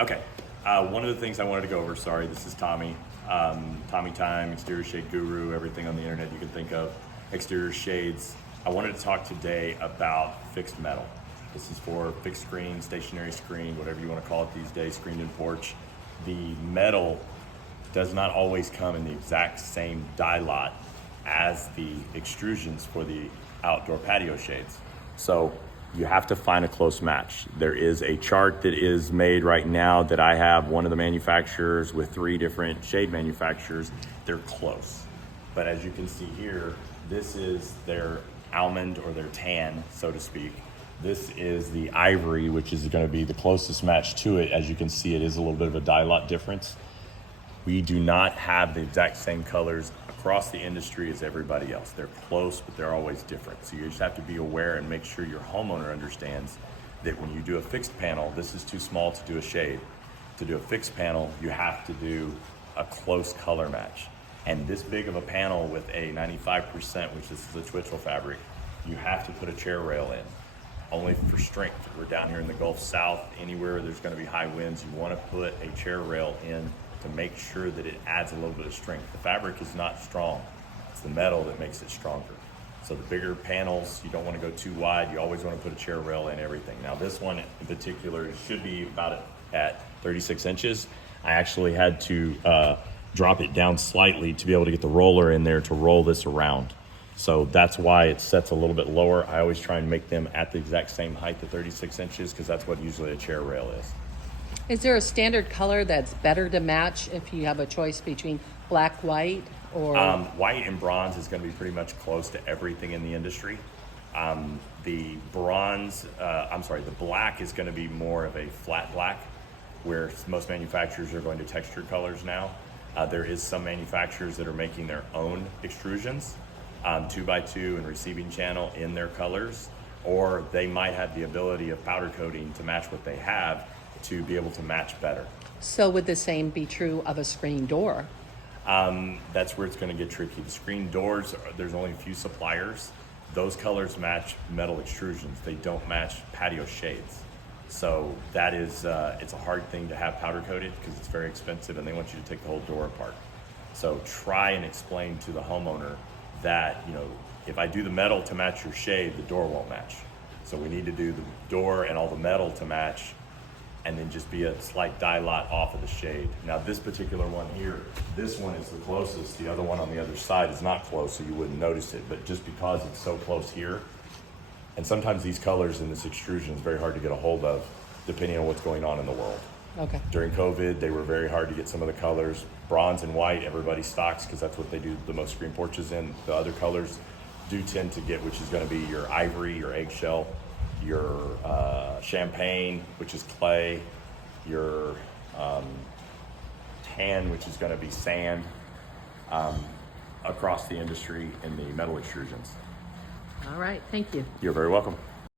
Okay. One of the things I wanted to go over, sorry, this is Tommy. Tommy Time, Exterior Shade Guru, everything on the internet you can think of, exterior shades. I wanted to talk today about fixed metal. This is for fixed screen, stationary screen, whatever you want to call it these days, screened in porch. The metal does not always come in the exact same die lot as the extrusions for the outdoor patio shades. So you have to find a close match. There is a chart that is made right now that I have one of the manufacturers with 3 different shade manufacturers. They're close. But as you can see here, this is their almond or their tan, so to speak. This is the ivory, which is going to be the closest match to it. As you can see, it is a little bit of a die lot difference. We do not have the exact same colors across the industry as everybody else. They're close, but they're always different. So you just have to be aware and make sure your homeowner understands that when you do a fixed panel, this is too small to do a shade. To do a fixed panel, you have to do a close color match. And this big of a panel with a 95%, which is the Twitchell fabric, you have to put a chair rail in. Only for strength. We're down here in the Gulf South, anywhere there's going to be high winds, you want to put a chair rail in to make sure that it adds a little bit of strength. The fabric is not strong. It's the metal that makes it stronger. So the bigger panels, you don't want to go too wide. You always want to put a chair rail in everything. Now this one in particular should be about at 36 inches. I actually had to drop it down slightly to be able to get the roller in there to roll this around. So that's why it sets a little bit lower. I always try and make them at the exact same height, the 36 inches, because that's what usually a chair rail is. Is there a standard color that's better to match if you have a choice between black, white, or? White and bronze is going to be pretty much close to everything in the industry. The black is going to be more of a flat black, where most manufacturers are going to textured colors now. There is some manufacturers that are making their own extrusions, 2x2 and receiving channel in their colors, or they might have the ability of powder coating to match what they have to be able to match better. So would the same be true of a screen door? That's where it's going to get tricky. The screen doors, there's only a few suppliers. Those colors match metal extrusions. They don't match patio shades. So that is, it's a hard thing to have powder coated because it's very expensive and they want you to take the whole door apart. So try and explain to the homeowner that, if I do the metal to match your shade, the door won't match. So we need to do the door and all the metal to match, and then just be a slight die lot off of the shade. Now this particular one here, this one is the closest. The other one on the other side is not close, so you wouldn't notice it, but just because it's so close here, and sometimes these colors in this extrusion is very hard to get a hold of, depending on what's going on in the world. Okay. During COVID, they were very hard to get some of the colors. Bronze and white, everybody stocks because that's what they do the most screen porches in. The other colors do tend to get, which is going to be your ivory, your eggshell, your champagne, which is clay, your tan, which is going to be sand, across the industry in the metal extrusions. All right, thank you. You're very welcome.